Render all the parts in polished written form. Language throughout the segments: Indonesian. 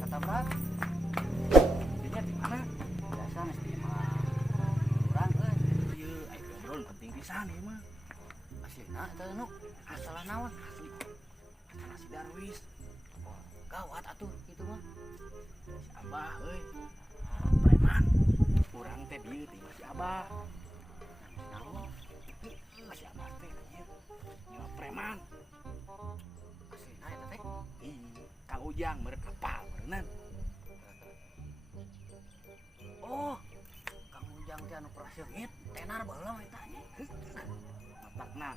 ketabrak. Dinya di mana? Biasa mesti mah kurang Ieu aya ngobrol penting pisan ieu mah. aslina eta nu masalah naon Asli. Kana si Darwis. oh, gawat atuh gitu mah. Si Abah euy. Preman. Urang teh dieu ti si Abah. Naon Si Abah teh anjir. Nyawa preman. aslina eta teh Kang Ujang meureun kapal meureunnan. oh Kang Ujang teh anu pernah seungit tenar baheula mah eta nya. Matakna.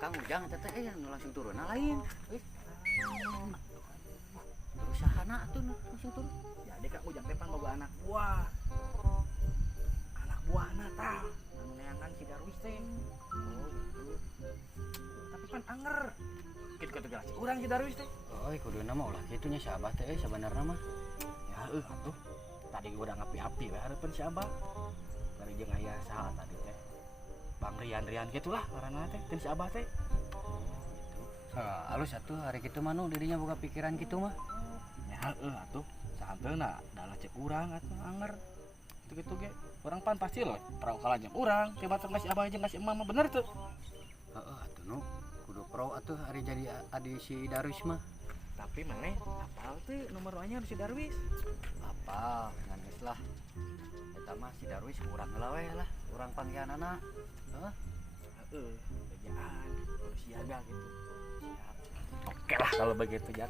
Kang Ujang eta teh anu langsung turunna lain usahana atuh nu langsung turun. Jadi Kang Ujang teh pan boga anak buah. Anak buahna tah anu neangan si Darwis teh. Oh gitu. Tapi pan anger. Kitu ketegal si urang si Darwis teh. Oh kuduna mah ulah kitu nya si Abah teh sabenerna mah. Ya atuh. Tadi gua udah ngapi-api we hareupeun si Abah. Bari jeung aya saha tadi teh. Bang Rian gitulah ngaranna teh teh si Abah teh. Halus atuh hari kitu mah nu dirinya boga pikiran kitu mah. Ya atuh. Sahanteuna dalah cek urang atuh anger. Gitu ge. Urang pan pasti loh perahu kalah jeung urang. Tiba tengah si Abah jeung si Emang mah bener tuh. Heeh atuh nu kudu pro atuh hari jadi adi si Darwis mah. Tapi maneh apal tuh nomor wanya si Darwis. Apa ngan geus lah. Eta mah si Darwis urang heula we lah, urang panggihanana. Heeh. Heeh, kerjaan harus siaga gitu. Siap. Oke lah kalau begitu Jat.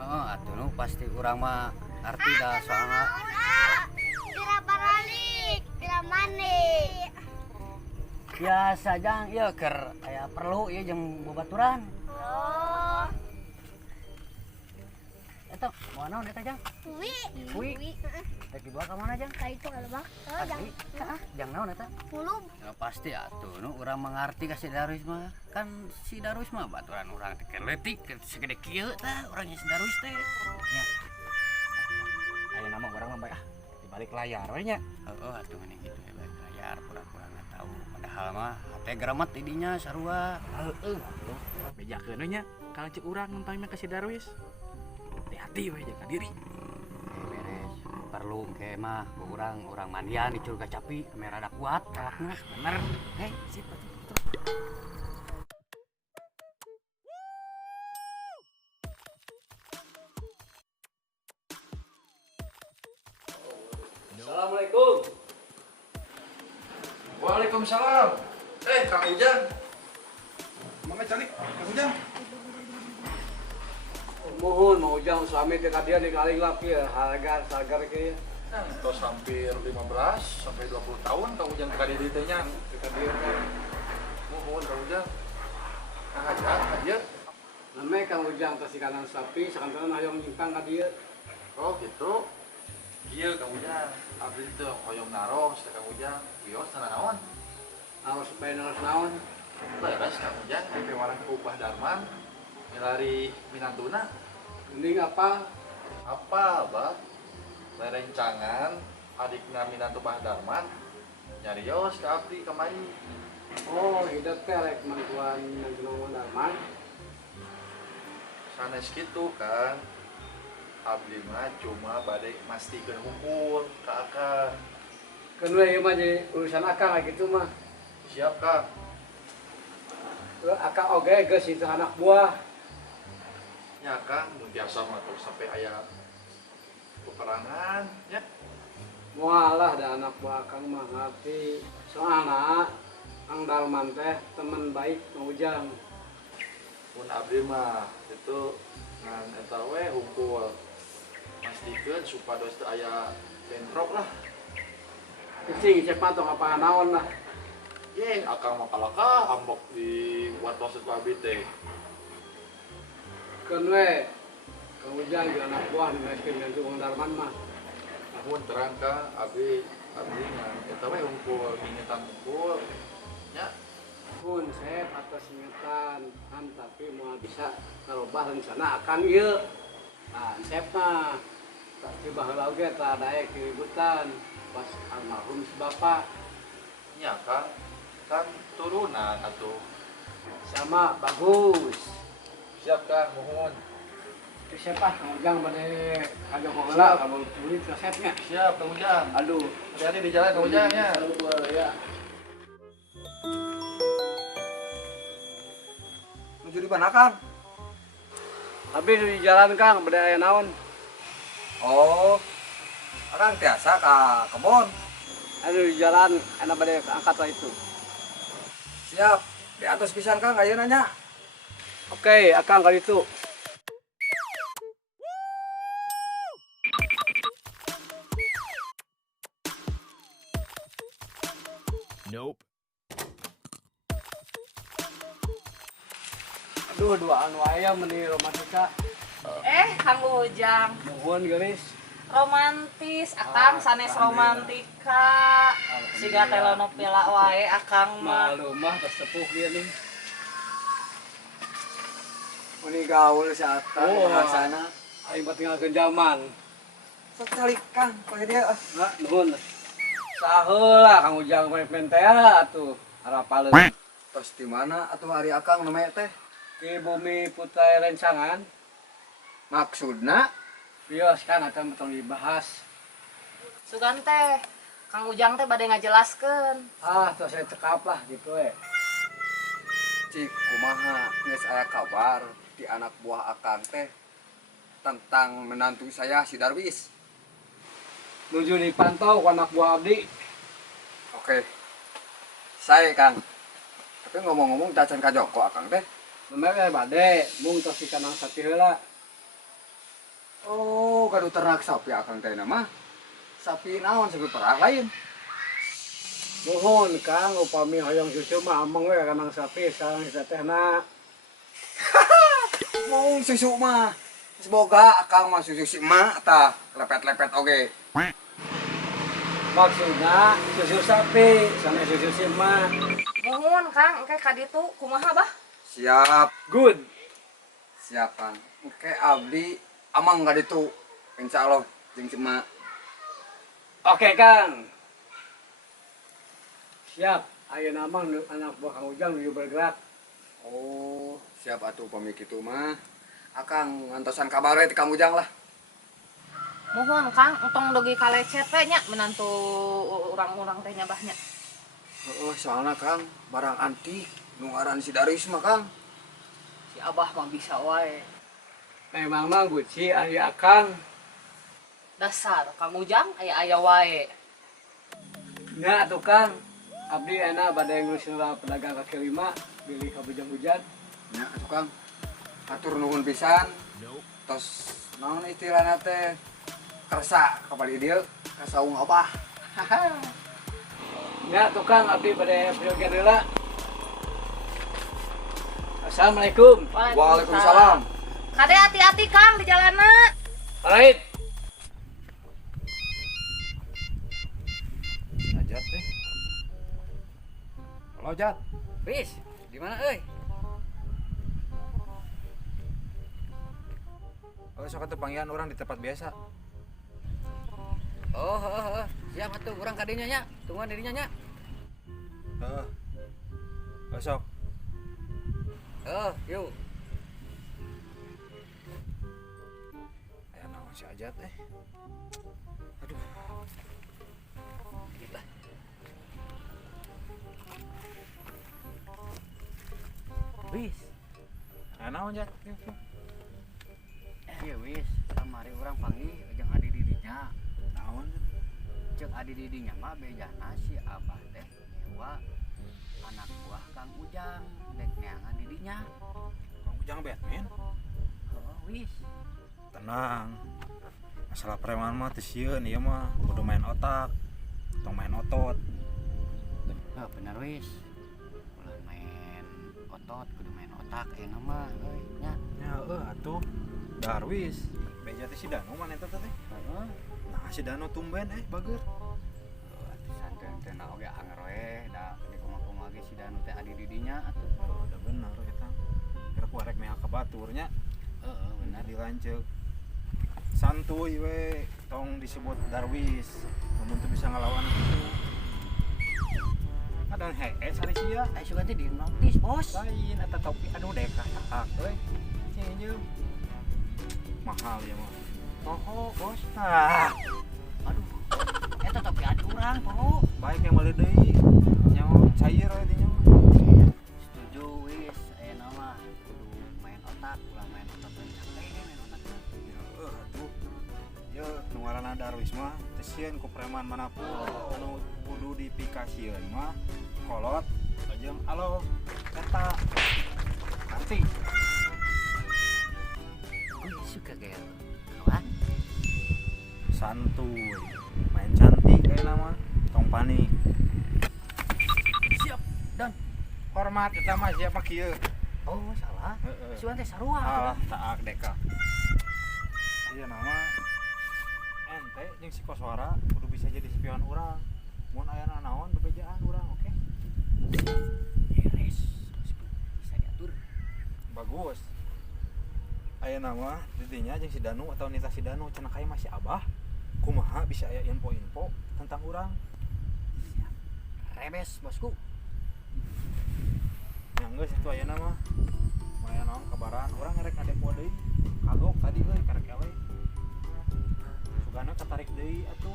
Heeh atuh nu pasti urang mah arti dah soalna. Tira balik, tira manik. Biasa jang ieu keur aya perlu ieu jeung babaturan. Oh, Eta moal naon eta jang? Wi. Rek dibawa ka mana jang? Kayak itu kalau bang. Oh, Asli. Jang naon eta? Pulung. Ya pasti atuh nu urang mengarti ka si Darwis mah. Kan si Darwis mah baturan urang teh leutik segede kieu tah urangnya si Darwis teh. Nya. Aya nama orang mah bae di balik layar we nya. Heeh atuh mending kitu ya balik layar pura-pura enggak tahu. Padahal mah hate gremet idinya sarua. Heeh atuh. Bejakeun we nya kalau cek urang nonton mah ka si Darwis. Hati-hati we jaga diri. Beres. Perlu ke mah urang mandian dicul kacapi kamera ada kuat galakna. Bener. Sip atuh. Assalamualaikum. Waalaikumsalam. Kang Ujang. Mangga calik, Kang Ujang. Mohon mau ujang suami teh dia dikaling lah kieu harga sagar kieu. Tos hampir 15 sampai 20 tahun Kang Ujang ka dieu teh nya. Ka dieu teh. Mohon Kang Ujang. Aja. Name Kang Ujang teh si kanan sapi sakantenan hayong nyimpang ka dieu. Oh gitu. Ieu Kang Ujang. Abdi teh hoyong naros teh Kang Ujang. Wios sana naon? Awas supaya naros naon. Beres Kang Ujang DP warang ke Upah Darman. Milari Minantuna. Mending apa? Apa, Abah? Lerencangan adikna Minantu Upah Darman. Nyarios ka abdi kamari. Oh, hidup teh rek mantuan Nantunong Darman. Sanes gitu kan. Abdi mah cuma bade mastikeun hukul ka akang. Keun we ieu mah jadi urusan akang gitu mah. Siap Kang. Akang oge geus itu anak buah. Ya Kang, nu biasa mah tuh sampai aya peperangan ya. Mualah da anak buah akang mah ngerti. Soalna Kang Darman teh teman baik Kang Ujang. Mun abdi mah itu ngan eta we hukul. Mastikeun supados teu aya bentrok lah. Cing cek mah tong apa naon lah. Ye, akang mah kalaka ambok di watos itu abdi teh. Keun we Kang Ujang jeung anak buah dimaeskeun dengan Kang Darman mah. Namun terang Kang, abdi ngan eta we hukul, mingetan hukul. Ya, Pun sep atas ingetan kan tapi mau bisa ngarobah rencana akan ieu. Nah, sep mah pasti baheula oge tah daek keributan pas almarhum si bapak nya Kang. Kan turunan atuh. sama bagus. Siap Kang, mohon. Siapa Kang Ujang pada kagak mau ngelak kamu tulis resepnya. Siap, Kang Ujang. Aduh, Hati-hati di jalan, Kang Ujang ya. ya. Menuju di mana, Kang? Habis di jalan Kang, pada aya naon? Oh, Kang tiasa ka kebon. Aduh di jalan, enak pada angkat lah itu. Siap. Di atas pisan, Kang, ayo nanya. Oke, Akang kali itu. Nope. Aduh, duaan waya meni romantika. Kang Ujang, Nuhun gelis. romantis, akang sanes romantika. Siga telenovela wae akang mah. Malu mah tersepuh dia nih. Meni gaul saat Oh. bahasana. Aing mah tinggalkeun zaman. Sekali, Kang, pakai dia. Nah, nuhun. Saheula Kang Ujang main teh atuh. Harapaleun. Tos di mana atuh hari Akang namanya teh? Di bumi Putai Rencangan. Maksudna Bios kan akan betul dibahas. Sugan teh, Kang Ujang teh bade ngajelaskeun. Terus saya cekap lah gitu cik kumaha geus aya kabar di anak buah Akang teh tentang menantu saya si Darwis. Nuju dipantau ku anak buah abdi. Oke. Saya, Kang. Tapi ngomong-ngomong cacan ka Joko Akang teh. Memang bade, mung tos di kanang sapi heula. Oh, kadu ternak sapi Akang teh nama. Sapi naon sapi perah lain. Nuhun Kang, upami hoyong susu mah ameng we kanang sapi sareng kita teh na. Mau susu mah. Semoga Akang mah susu si emak tah lepet-lepet oge. Maksudna susu sapi sama susu sima. Nuhun Kang, engke ka ditu kumaha bah? Siap. Good. Siap, Kang. Oke, abdi amang ka ditu. Insyaallah jeung si emak. Oke Kang. Siap. Ayeuna mah anak buah Kang Ujang nuju bergerak. Oh, siap atuh pami kitu mah. Akang ngantosan kabar we ti Kang Ujang lah. Nuhun Kang, entong dugi kalecet we nya menantu urang-urang teh nya bahnya. Heeh, soalna Kang barang antik nu ngaran si Darwis mah, Kang. Si Abah mah bisa wae. Memang mah guci aya Akang. Dasar Kang Ujang aya-aya wae. Nya atuh Kang. Abdi enak bade ngurus pedagang kaki lima beli ka bujang-bujang. Nya atuh Kang. Atur nuhun pisan. Tos naon istilahna teh? Kersa kapali dieu kasaung Abah. Ya tukang abdi pada pergi heula. Assalamualaikum. Waalaikumsalam. Kade hati-hati Kang di jalanna. Alright. Ajat teh. Halo Jat. Wis, di mana euy? Oh, sok atuh panggilan orang di tempat biasa. Oh, siap atuh urang ka dinya nya. Tungguan dirinya nya. Heeh. Besok. Yuk. Aya naon si Ajat teh? Aduh. Gila. Wis. Aya naon Jat? Iya wis, kamari urang panggil jeung adi didinya. Naon? Cek adi didinya mah bejana si Abah teh nyewa anak buah Kang Ujang dek neangan didinya. Kang Ujang Batman? Wis. Tenang. Masalah preman mah teu sieun ieu mah kudu main otak. Tong main otot. Bener wis. Ulah main otot, kudu main otak enak mah euy nya. Ya atuh. Darwis. Beja teh si Danu mana eta teh? Heeh. Nah, si Danu tumben bageur. Santen teh na oge anger we da di kumaha-kumaha ge si Danu teh adi didinya atuh. Udah bener eta. Kira ku arek mehak ka baturnya. Heeh, Bener dilanceuk. Santuy we, tong disebut Darwis. Namun teu bisa ngelawan itu. Kadang hee sari sia. Ai sugan teh di notis, Bos. Lain eta topi aduh deka sakak euy. Cenyeum. mahal ya mah. Oh, bos. Ah, Aduh, eta tapi ada urang poho. baik yang balik deui. Nyawa cair we dinya mah. Setuju wis, ayeuna mah kudu main otak, ulah main otak teh capek main otak teh. Ya, atuh. Ya, nu ngaranna Darwis mah teu sieun ku preman manapun anu kudu dipikasieun mah kolot jeung alo eta arti Gue suka gaya lu, kawan. santuy main cantik kayak nama tong panik Siap, dan hormat kita mah siapa kieu oh salah. Heeh. Si Wan teh sarua. alah taak deka iya nama ente jeung si koswara kudu bisa jadi spion urang mun aya naon bebejaan urang oke Beres. Bisa diatur. bagus aya nama didinya jeung si Danu atau Nita si Danu cenah kaya masih abah kumaha bisa aya info-info tentang urang Siap. Rebes, bosku. yang geus itu aya nama aya naon kabaran urang ngerek ngadek deui kagok tadi euy karek eleh sugana katarik deui atuh